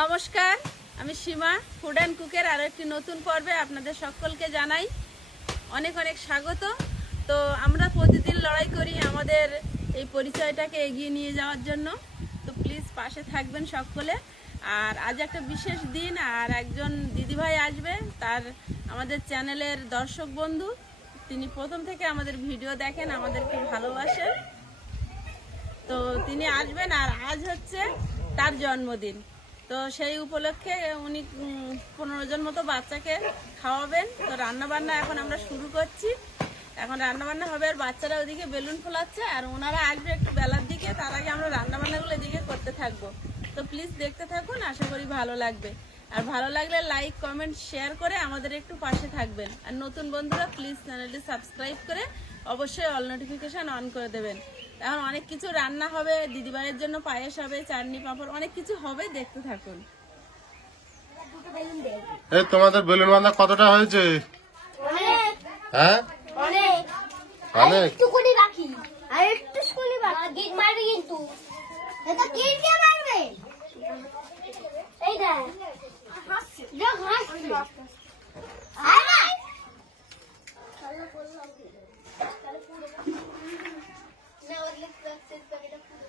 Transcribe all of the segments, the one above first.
নমস্কার, আমি সীমা food and কুকের আরও একটি নতুন পর্বে আপনাদের সকলকে জানাই অনেক অনেক স্বাগত। তো আমরা প্রতিদিন লড়াই করি আমাদের এই পরিচয়টাকে এগিয়ে নিয়ে যাওয়ার জন্য। তো প্লিজ পাশে থাকবেন সকলে। আর আজ একটা বিশেষ দিন, আর একজন দিদিভাই আসবে, তার আমাদের চ্যানেলের দর্শক বন্ধু, তিনি প্রথম থেকে আমাদের ভিডিও দেখেন, আমাদেরকে ভালোবাসেন। তো তিনি আসবেন, আর আজ হচ্ছে তার জন্মদিন। তো সেই উপলক্ষে উনি 15 জন মতো বাচ্চাকে খাওয়াবেন। তো রান্নাবান্না এখন আমরা শুরু করছি। এখন রান্নাবান্না হবে, আর বাচ্চারা ওদিকে বেলুন ফোলাচ্ছে, আর ওনারা আসবে একটু বেলার দিকে। তার আগে আমরা রান্নাবান্নাগুলো এদিকে করতে থাকবো। তো প্লিজ দেখতে থাকুন, আশা করি ভালো লাগবে। আর ভালো লাগলে লাইক, কমেন্ট, শেয়ার করে আমাদের একটু পাশে থাকবেন। আর নতুন বন্ধুরা প্লিজ চ্যানেলটি সাবস্ক্রাইব করে অবশ্যই অল নোটিফিকেশন অন করে দেবেন। এখন অনেক কিছু রান্না হবে, দিদিভাইয়ের জন্য পায়েস হবে, চাটনি পাঁপড়, অনেক কিছু হবে, দেখতে থাকুন। এই তোমাদের বেলুন বাঁধা কতটা হয়েছে? হ্যাঁ, অনেক অনেক। একটুকুনি বাকি, আর একটু শুনি বাকি। গিট মারবে কিন্তু, এটা গিট দিয়ে মারবে। এই দেখ, হাসছে, দেখ হাসছে। আরে না, ওগুলো সাকসেস প্যাকেটটা পুরো।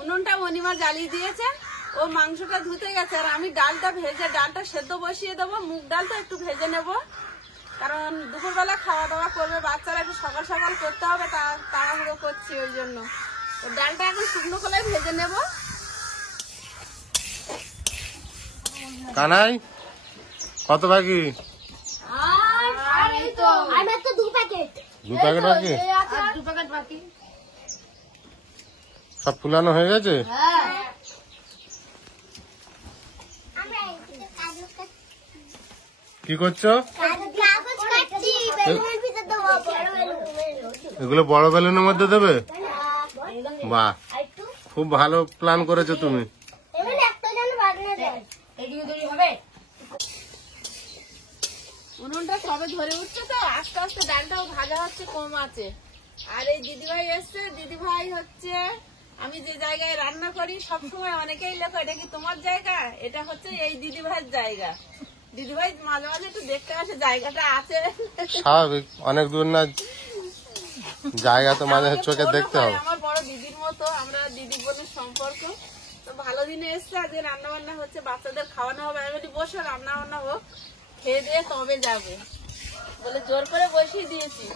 উনুনটা অনিমা জ্বালিয়ে দিয়েছে, ও মাংসটা ধুতে গেছে, আর আমি ডালটা ভেজে, ডালটা সেদ্ধ বসিয়ে দেবো। মুগ ডালটা একটু ভেজে নেব, কারণ দুপুরবেলা খাওয়া দাওয়া করবে বাচ্চারা, একটু সকাল সকাল করতে হবে, তাড়াহুড়ো করছি ওই জন্য। তো ডালটা এখন শুকনো কলাই ভেজে নেব। কানাই কত বাকি? আর এই তো আমার তো 2 প্যাকেট। 2 প্যাকেট বাকি? আর 2 প্যাকেট বাকি। সব ফুলানো হয়ে গেছে? হ্যাঁ, কি করছো? কাগজ কাটছি, বেলুনের ভিতর দেবো, বড় বেলুন। এগুলো বড় বেলুনের মধ্যে দেবে? বাহ, আরেকটু খুব ভালো প্ল্যান করেছো তুমি। এবার একটা যেন বাড়নে দেয়। এদিকে দেরি হবে। উনুনটা সবে ধরে উঠছে, তো আস্তে আস্তে ডালটাও ভাজা হচ্ছে, কম আছে। আর এই দিদিভাই এসছে, দিদিভাই হচ্ছে আমি যে জায়গায় রান্না করি সবসময় অনেকেই লেখো এটা কি তোমার জায়গা, এটা হচ্ছে এই দিদিভাইয়ের জায়গা। দিদিভাই মাঝে মাঝে একটু দেখতে আসে, জায়গাটা আছে। স্বাভাবিক, অনেক দূর না, জায়গা তো মাঝে চোখে দেখতে হবে। আমার বড় দিদির মতো, আমরা দিদি বোনের সম্পর্ক। তো ভালো দিনে এসছে, আজকে রান্না বান্না হচ্ছে, বাচ্চাদের খাওয়ানো হবে। আমি বলি বসো, রান্না বান্না হোক, খেয়ে দিয়ে তবে যাবে বলে জোর করে বসিয়ে দিয়েছি।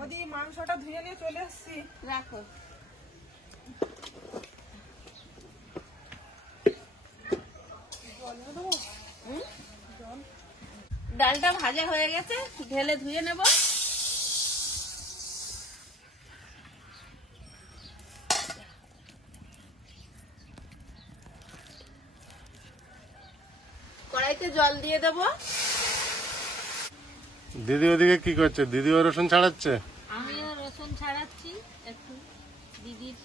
ওদি মাংসটা ধুয়ে নিয়ে চলে এসছি, রাখো। ডালটা ভাজা হয়ে গেছে, ঢেলে ধুয়ে নেব। কড়াইতে জল দিয়ে দেব। দিদি ওদিকে কি করছে? দিদিও রসুন ছাড়াচ্ছে? আমিও রসুন ছাড়াচ্ছি একটু, দিদির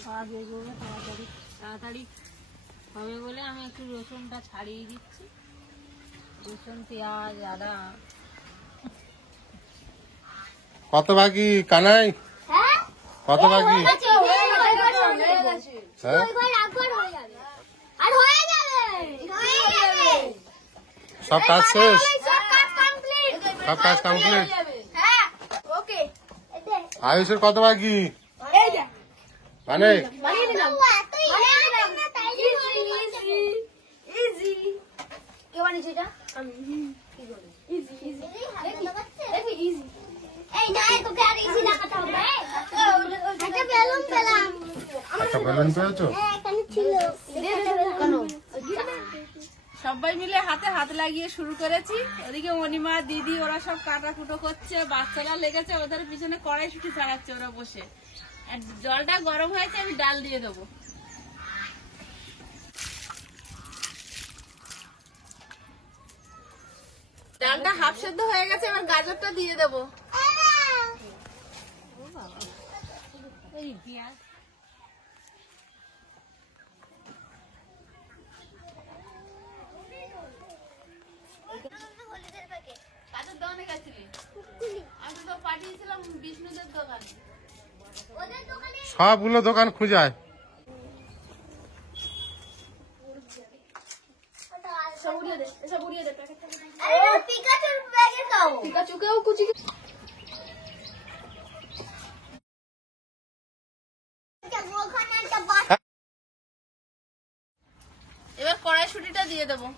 খাওয়া হয়ে যাবে তাড়াতাড়ি হবে বলে আমি একটু রসুনটা ছাড়িয়ে দিচ্ছি। রসুন, পেঁয়াজ, আদা। কত বাকি কানাই? হ্যাঁ, কত বাকি? হয়ে গেছে, হয়ে গেছে। হ্যাঁ, এবার একবার হয়ে যাবে। আর হয়ে যাবে, হয়ে যাবে। সব কাজ শেষ? সব কাজ কমপ্লিট। সব কাজ কমপ্লিট? হ্যাঁ, ওকে। আয়ুষের কত বাকি? এই যা মানে বানিয়ে দিলাম, বানিয়ে দিলাম না, তাই ইজি ইজি। কে বানিয়েছে এটা? আমি। কি বলি ইজি ইজি, দেখি ইজি। এই না, তোকে আর ইজি লাগাতে হবে। একটা বেলুন পেলাম। একটা বেলুন পেয়েছো? হ্যাঁ, এখানে ছিল। কেন? সবাই মিলে হাতে হাত লাগিয়ে শুরু করেছি। ওদিকে অনিমা, দিদি ওরা সব কাটাকুটো করছে, বাচ্চারা লেগেছে ওদের পিছনে, কড়াইশুঁটি চালাচ্ছে ওরা বসে। আর জলটা গরম হয়েছে, আমি ডাল দিয়ে দেবো। ডালটা হাফ সেদ্ধ হয়ে গেছে, এবার গাজরটা দিয়ে দেবো। এই পেঁয়াজ দোকানে গেছিলি? আমি তো পাঠিয়েছিলাম বিষ্ণুদের দোকানে। ওদের দোকানে সবগুলো দোকান খুঁজায়। আরে পিকাচুর ব্যাগে দাও। পিকাচুকেও কুচি ওখানে একটা বাস এবার কড়াইশুঁটিটা দিয়ে দেবো।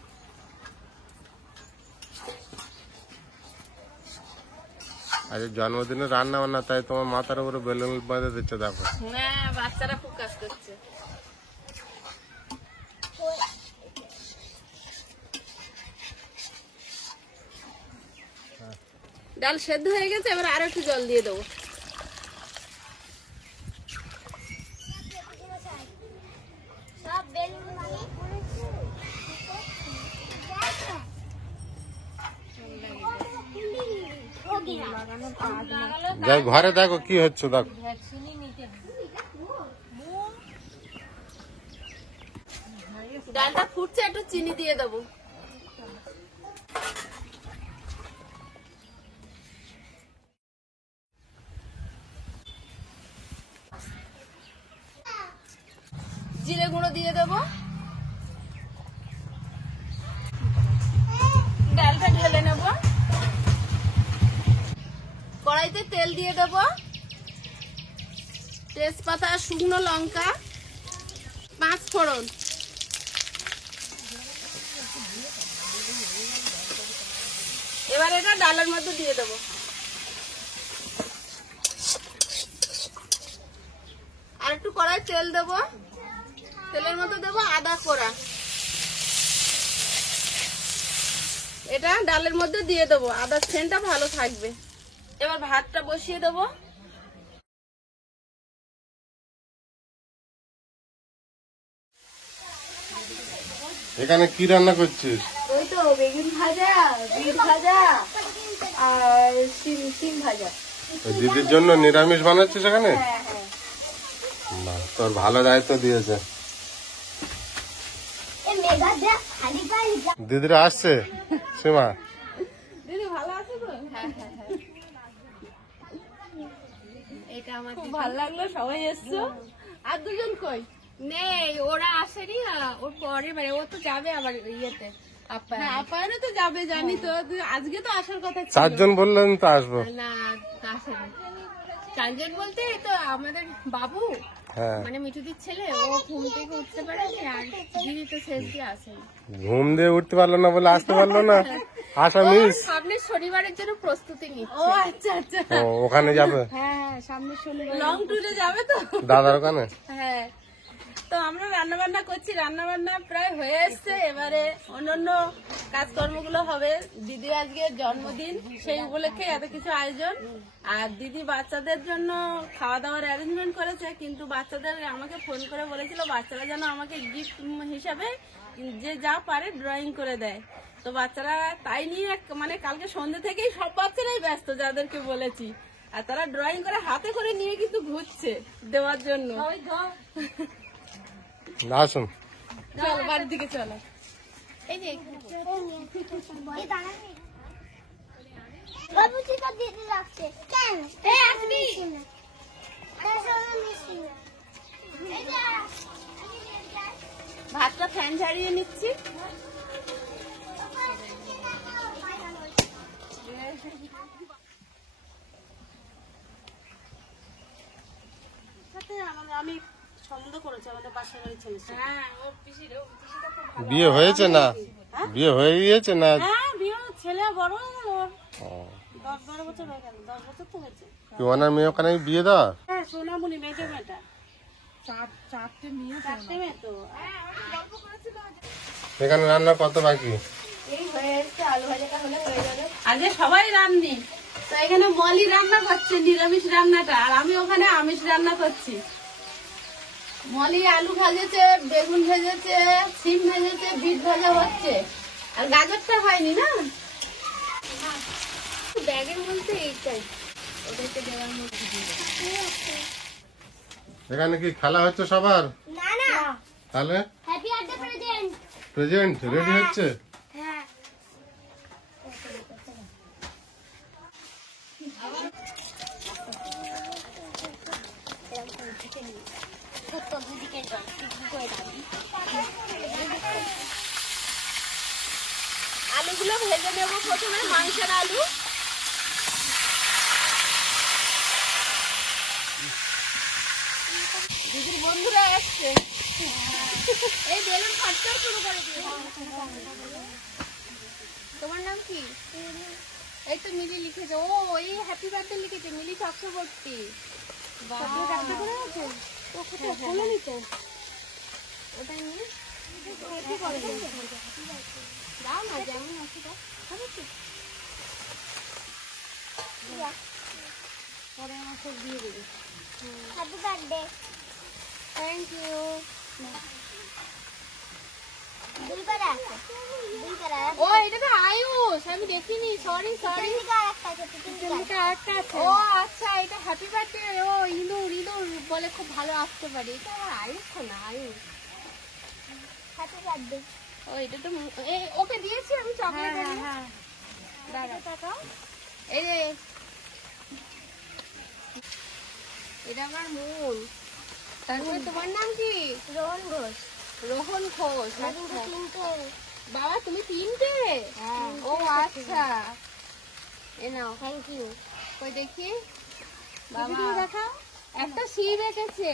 আরে জন্মদিনে রান্না বান্না, তাই তোমার মাথার উপরে বেলুন বাঁধে দিচ্ছে দেখো। হ্যাঁ, বাচ্চারা খুব কাজ করছে। ডাল সেদ্ধ হয়ে গেছে, এবার আরো একটু জল দিয়ে দেবো। সব বেলুন মানে যাই ঘরে দেখো কি হচ্ছে দেখো। ডালটা ফুটছে, একটু চিনি দিয়ে দেবো। জিরে গুঁড়ো দিয়ে দেবো। ডালটা ঢেলে নেব। কড়াইতে তেল দিয়ে দেবো। তেজপাতা, শুকনো লঙ্কা, 5 ফোড়ন। এবার এটা ডালের মধ্যে দিয়ে দেবো। আর একটু কড়াই তেল দেবো। তেলের মধ্যে দেবো আদা কোড়া। এটা ডালের মধ্যে দিয়ে দেবো, আদার সেন্টটা ভালো থাকবে। এবার ভাতটা বসিয়ে দেবো। এখানে কি রান্না করছিস? ওই তো বেগুন ভাজা, বিট ভাজা আর সিম ভাজা। ওই দিদির জন্য নিরামিষ বানাচ্ছিস এখানে? না, তোর ভালো দায়িত্ব দিয়েছে। এই মেগা যা খালি গাই দিদিরা আসছে সীমা। দিদি ভালো আছে তো? হ্যাঁ হ্যাঁ হ্যাঁ। এটা আমার খুব ভালো লাগলো, সবাই এসছো। আর দুজন কই? নেই, ওরা আসেনি। ওর পরে মানে ও তো যাবে আবার ইয়েতে হ্যাঁ, আপায়নে তো যাবে জানি তো। আজকে তো আসার কথা ছিল। 4 জন বললেন তো আসবো। না, আসেনি। 4 জন বলতে তো আমাদের বাবু হ্যাঁ, মানে মিঠুদির ছেলে, ও ঘুম থেকে উঠতে পারেনি, আর দিদি তো শেষ দিয়ে আসেনি। ঘুম দিয়ে উঠতে পারলো না বলে আসতে পারলো না। আসা মিস। সামনের শনিবারের জন্য প্রস্তুতি ও নিচ্ছে। আচ্ছা আচ্ছা, ও ওখানে যাবে হ্যাঁ, সামনের শনিবার। লং ট্যুরে যাবে তো। দাদার ওখানে। হ্যাঁ, তো আমরা রান্না বান্না করছি। রান্না বান্না প্রায় হয়ে এসছে। এবারে অন্যান্য কাজকর্মগুলো হবে। দিদির আজকে জন্মদিন, সেই উপলক্ষে এত কিছু আয়োজন। আর দিদি বাচ্চাদের জন্য খাওয়া দাওয়ার অ্যারেঞ্জমেন্ট করেছে, কিন্তু বাচ্চাদের আমাকে ফোন করে বলেছিল বাচ্চারা যেন আমাকে গিফট হিসাবে যে যা পারে ড্রয়িং করে দেয়। তো বাচ্চারা তাই নিয়ে মানে কালকে সন্ধ্যে থেকেই সব বাচ্চারাই ব্যস্ত, যাদেরকে বলেছি। আর তারা ড্রয়িং করে হাতে করে নিয়ে কিন্তু ঘুরছে দেওয়ার জন্য। আসুন। চলো বাড়ির দিকে চলো। এই যে এই দাঁড়া বাবুজি তো দিদি লাগছে কেন এই আসবি ভাতটা ফ্যান ঝাড়িয়ে নিচ্ছি। আমি সম্বন্ধ করেছি আমাদের পাশের বাড়ির ছেলে। হ্যাঁ, ও পিসির বিয়ে হয়েছে না? বিয়ে হয়ে গিয়েছে না? হ্যাঁ, বিয়ে ছেলে বড় হয়ে গেল। 10-12 বছর হয়ে গেল। 10 বছর তো হয়েছে। কি ওনার মেয়ে ওখানে বিয়ে দেওয়া? হ্যাঁ, সোনামণি মেজো মেয়েটা। 4টে মেয়ে তো। এখানে রান্না কত বাকি? এই হয়ে এসছে, আলু ভাজাটা হলে হয়ে যাবে। আজকে সবাই রান্নি। তো এখানে মলি রান্না করছে নিরামিষ রান্নাটা, আর আমি ওখানে আমিষ রান্না করছি। মলি আলু ভাজেছে, বেগুন ভেজেছে, সিম ভেজেছে, বিট ভাজা হচ্ছে। আর গাজরটা হয়নি না। ব্যাগের মধ্যে এইটাই ওদেরকে দেওয়ার মধ্যে। এখানে কি খেলা হচ্ছে সবার? না না তাহলে happy birthday present present ready হচ্ছে? হ্যাঁ ছোট্ট দুদিকে জল করে দাবি। আলুগুলো ভেজে নেব প্রথমে, মাংসের আলু। দিদির বন্ধুরা আসছে, এই বেলুন খরচা শুরু করে দিয়ে। তোমার নাম কি? এই তো মিলি লিখেছে। ও এই হ্যাপি বার্থডে লিখেছে মিলি চক্রবর্তী। ওটাই নিয়ে দাও না, যেমন আছে দাও। পরে আমার সব দিয়ে দেবে। Happy birthday. Thank you. দুই করে আছে, দুই করে আছে। ও এটা তো আয়ুষ, আমি দেখিনি। Sorry sorry. আরেকটা আছে, এটা আরেকটা আছে। ও আচ্ছা, এটা হ্যাপি বার্থডে। ও ইঁদুর ইঁদুর বলে খুব ভালো আসতে পারে। এটা আমার আয়ুষ তো না, আয়ুষ। Happy birthday. ও এটা তো ওকে দিয়েছি আমি চকলেট। দাঁড়া, এই যে এটা আমার মূল। তারপরে তোমার নাম কি? রোহন ঘোষ। রোহন ঘোষ। কিন্তু তিনটে। বাবা তুমি তিনটে? হ্যাঁ। ও আচ্ছা, এ নাও। Thank you. কই দেখি বাবা, দেখাও। একটা শিব এঁকেছে।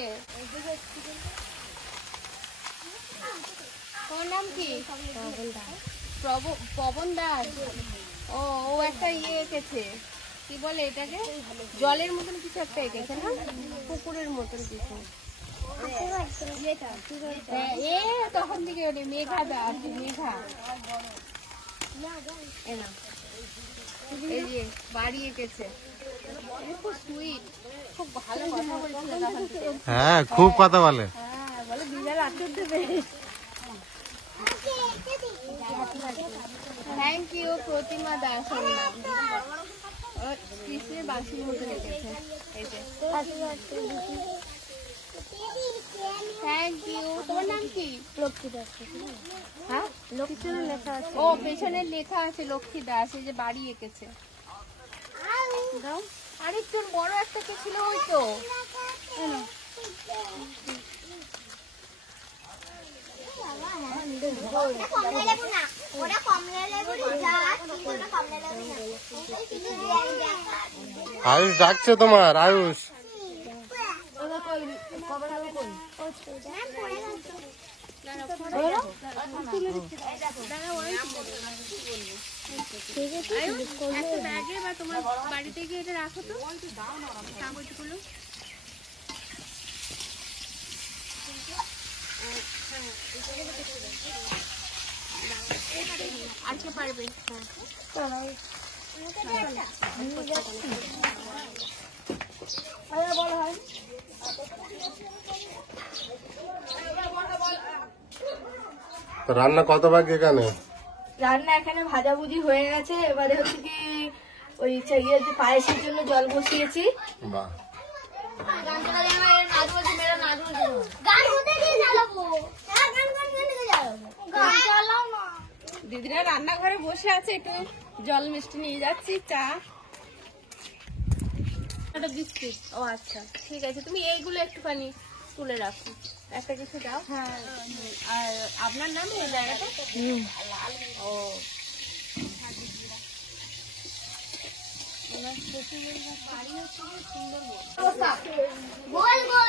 তোমার নাম কি? পবন দাস। ও ও একটা ইয়ে এঁকেছে, কি বলে এটাকে, জলের মতন কিছু একটা এঁকেছে না, পুকুরের মতন কিছু। হ্যাঁ, এ তখন থেকে ওটা মেঘা দাস, মেঘা। এ না, এই যে বাড়ি এঁকেছে। খুব সুইট, খুব ভালো কথা বলছিল তখন থেকে। হ্যাঁ, খুব কথা বলে। হ্যাঁ, বলে বিড়াল আটক দেবে। থ্যাংক ইউ প্রতিমা দাস। কৃষ্ণের বাঁশির মতো রেখেছে। এই যে থ্যাংক ইউ। তোমার নাম কি? লক্ষ্মী দাস। হ্যাঁ, লক্ষ্মীর লেখা আছে। ও পেছনে লেখা আছে লক্ষ্মী দাস। এই যে বাড়ি এঁকেছে। দাও। আরেকজন বড় একটা কে ছিল ওই তো। কমলা লেবু না, ওরা কমলা লেবু যা, কিন্তু ওরা কমলা লেবু না। আয়ুষ ডাকছে তোমার, আয়ুষ। একটা ব্যাগে বা তোমার বাড়িতে গিয়ে এটা রাখো তো কাগজগুলো। আর কে পারবে? তো রান্না কত ভাগ এখানে? রান্না এখানে ভাজাভুজি হয়ে গেছে। এবারে হচ্ছে কি ওই ইয়ে যে পায়েসের জন্য জল বসিয়েছি। বাহ, গান কোথায় দিয়ে চালাবো? হ্যাঁ, গান দিয়ে চালাবো। গান চালাও না। দিদিরা রান্নাঘরে বসে আছে, একটু জল মিষ্টি নিয়ে যাচ্ছি, চা, একটা বিস্কুট। ও আচ্ছা, ঠিক আছে। তুমি এইগুলো একটুখানি তুলে রাখো, একটা কিছু দাও। হ্যাঁ, আর আপনার নাম এই জায়গাটা? ও গোল গোল।